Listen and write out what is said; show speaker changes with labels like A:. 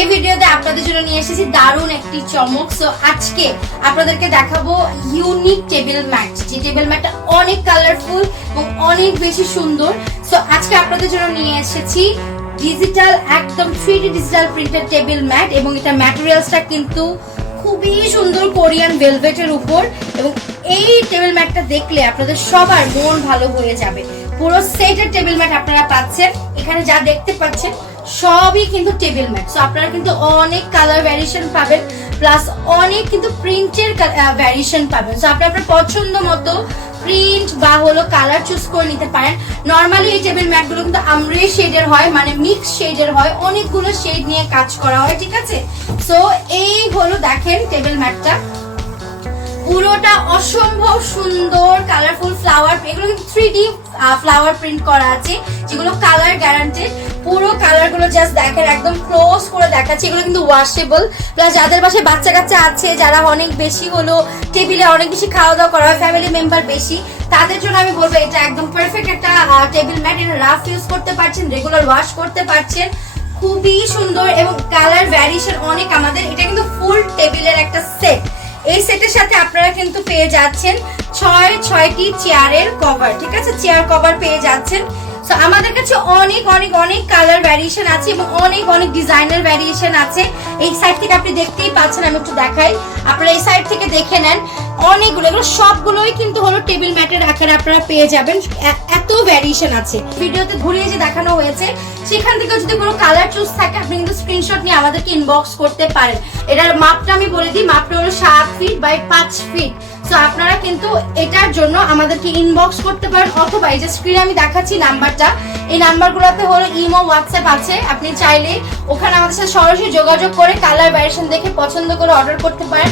A: এই ভিডিওতে আপনাদের জন্য নিয়ে এসেছি দারুণ একটি চমক। সো আজকে আপনাদেরকে দেখাবো ইউনিক টেবিল ম্যাট যে টেবিল ম্যাটটা অনেক কালারফুল এবং অনেক বেশি সুন্দর। সো আজকে আপনাদের জন্য নিয়ে এসেছি ডিজিটাল একদম three digital printed table mat এবং এটা ম্যাটেরিয়ালসটা কিন্তু খুবই সুন্দর কোরিয়ান ভেলভেটের উপর এবং এই টেবিল ম্যাটটা দেখলে আপনাদের সবার মন ভালো হয়ে যাবে। পুরো সেটের টেবিল ম্যাট আপনারা পাচ্ছেন। এখানে যা দেখতে পাচ্ছেন, সবই কিন্তু টেবিল ম্যাট সো আপনারা কিন্তু অনেক কালার ভ্যারিয়েশন পাবেন প্লাস অনেক কিন্তু প্রিন্টের ভ্যারিয়েশন পাবেন। সো আপনি আপনার পছন্দ মতো প্রিন্ট বা হলো কালার চুজ করে নিতে পারেন। নর্মালি এই টেবিল ম্যাটগুলো কিন্তু আমরে শেডের হয় মানে মিক্স শেডের হয়, অনেকগুলো শেড নিয়ে কাজ করা হয়, ঠিক আছে? সো এই হলো দেখেন টেবিল ম্যাটটা পুরোটা অসম্ভব সুন্দর কালারফুল ফ্লাওয়ার এগুলো কিন্তু থ্রি ডি ফ্লাওয়ার প্রিন্ট করা আছে। যেগুলো কালার গ্যারান্টেড পুরো কালারগুলো জাস্ট দেখেন, একদম ক্লোজ করে দেখাচ্ছে। এগুলো কিন্তু ওয়াশেবল প্লাস যাদের বাসায় বাচ্চা কাচ্চা আছে, যারা অনেক বেশি হলো টেবিলে অনেক বেশি খাওয়া দাওয়া করা হয় ফ্যামিলি মেম্বার বেশি, তাদের জন্য আমি বলব, এটা একদম পারফেক্ট একটা টেবিল ম্যাট এটা রাফ ইউজ করতে পারছেন রেগুলার ওয়াশ করতে পারছেন। খুবই সুন্দর এবং কালার ভ্যারিয়েশন অনেক আমাদের। এটা কিন্তু ফুল টেবিলের একটা সেট এই সেটের সাথে আপনারা কিন্তু পেয়ে যাচ্ছেন ছয়, ছয়টি চেয়ারের কভার ঠিক আছে? চেয়ার কভার পেয়ে যাচ্ছেন। তো আমাদের কাছে অনেক অনেক অনেক কালার ভ্যারিয়েশন আছে এবং অনেক অনেক ডিজাইনের ভ্যারিয়েশন আছে। এই সাইড থেকে আপনি দেখতেই পাচ্ছেন, আমি একটু দেখাই। আপনারা এই সাইড থেকে দেখে নেন। অনেকগুলো, এগুলো সবগুলোই কিন্তু হলো টেবিল ম্যাটের আকারে আপনারা পেয়ে যাবেন। এত ভ্যারিয়েশন আছে। ভিডিওতে ঘুরিয়ে যে দেখানো হয়েছে, সেখান থেকে যদি কোনো কালার চুজ থাকে, আপনি কিন্তু স্ক্রিনশট নিয়ে আমাদেরকে ইনবক্স করতে পারেন। এটার মাপটা আমি বলে দিই, মাপটা হলো সাত ফিট বাই পাঁচ ফিট সো আপনারা কিন্তু এটার জন্য আমাদেরকে ইনবক্স করতে পারেন, অথবা এই যে স্ক্রিনে আমি দেখাচ্ছি নাম্বারটা, এই নাম্বারগুলোতে হলো ইমো হোয়াটসঅ্যাপ আছে। আপনি চাইলে ওখানে আমাদের সাথে সরাসরি যোগাযোগ করে কালার ভ্যারিয়েশন দেখে পছন্দ করে অর্ডার করতে পারেন।